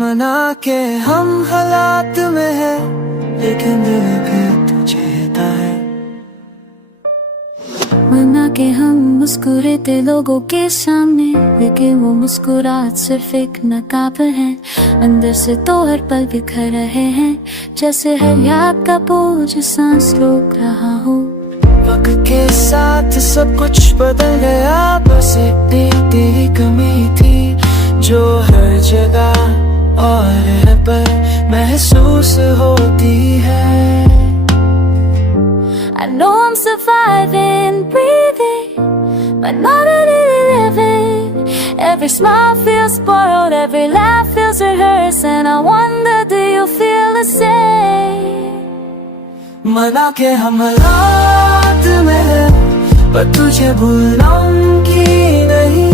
मना के हम हालात में है, लेकिन दिल फिर तुझे है। मना के हम मुस्कुराते लोगों के सामने, लेकिन वो मुस्कुराहट सिर्फ एक नकाब है। अंदर से तो हर पल बिखर रहे हैं, जैसे हर याद का बोझ सांस रोक रहा हो। वक्त के साथ सब कुछ बदल गया, बस एक तेरी कमी थी जो हर जगह और पर महसूस होती है। I know I'm surviving, breathing, but not really living. Every smile feels spoiled, every laugh feels rehearsed, and I wonder, do you feel the same? मना के हम हालात में है, पर तुझे भूलूंगी नहीं।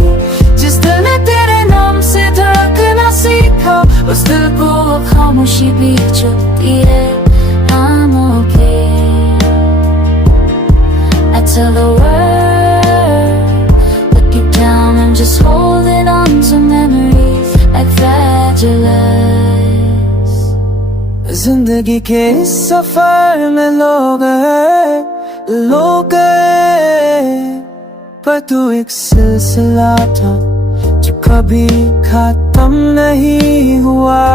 जिस दिल ने तेरे नाम से धड़कना सीखा, उस दिल को अब खामोशी भी चुपती है। I'm okay. I tell the world, looking down, I'm just holding on to memories like fragile ice. जिंदगी के इस सफर में लोग गए, पर तू एक सिलसिला था जो कभी खत्म नहीं हुआ।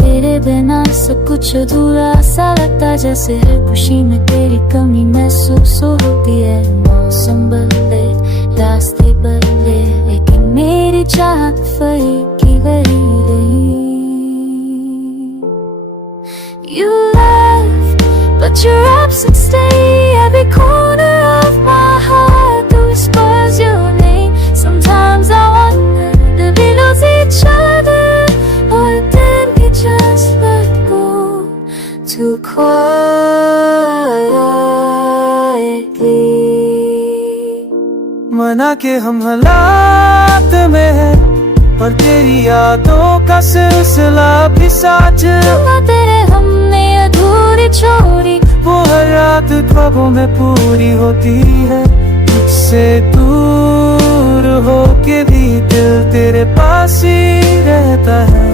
तेरे बिना सब कुछ अधूरा सा लगता, जैसे हर खुशी में तेरी कमी महसूस होती है। मौसम बदले, रास्ते बदले, लेकिन मेरी चाहत वही की वही रही। You left, but your absence stayed. Every corner of my heart whispers your name. Sometimes I wonder, did we lose each other, or did we just let go too quietly? मना के हम हालात में है, पर तेरी यादों का सिलसिला भी साथ। तेरे हमने अधूरी छोड़ी, वो हर रात ख्वाबों में पूरी होती है। मुझसे दूर होके भी दिल तेरे पास ही रहता है।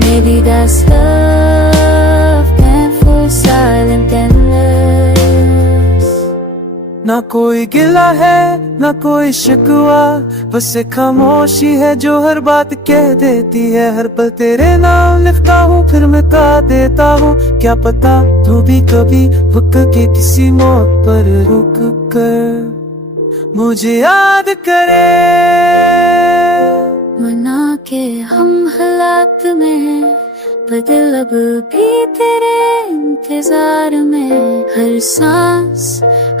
Maybe that's love, painful, silent, endless. ना कोई गिला है, ना कोई शिकवा, बस एक खामोशी है जो हर बात कह देती है। हर पल तेरे नाम लिखता हूँ, फिर मिटा देता हूँ। क्या पता तू भी कभी वक्त के किसी मोड़ पर रुक कर मुझे याद करे। मना के हम हालात में हैं, पर दिल अब भी तेरे इंतजार में। हर सांस,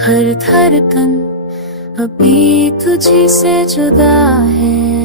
हर धड़कन अभी तुझी से जुदा है।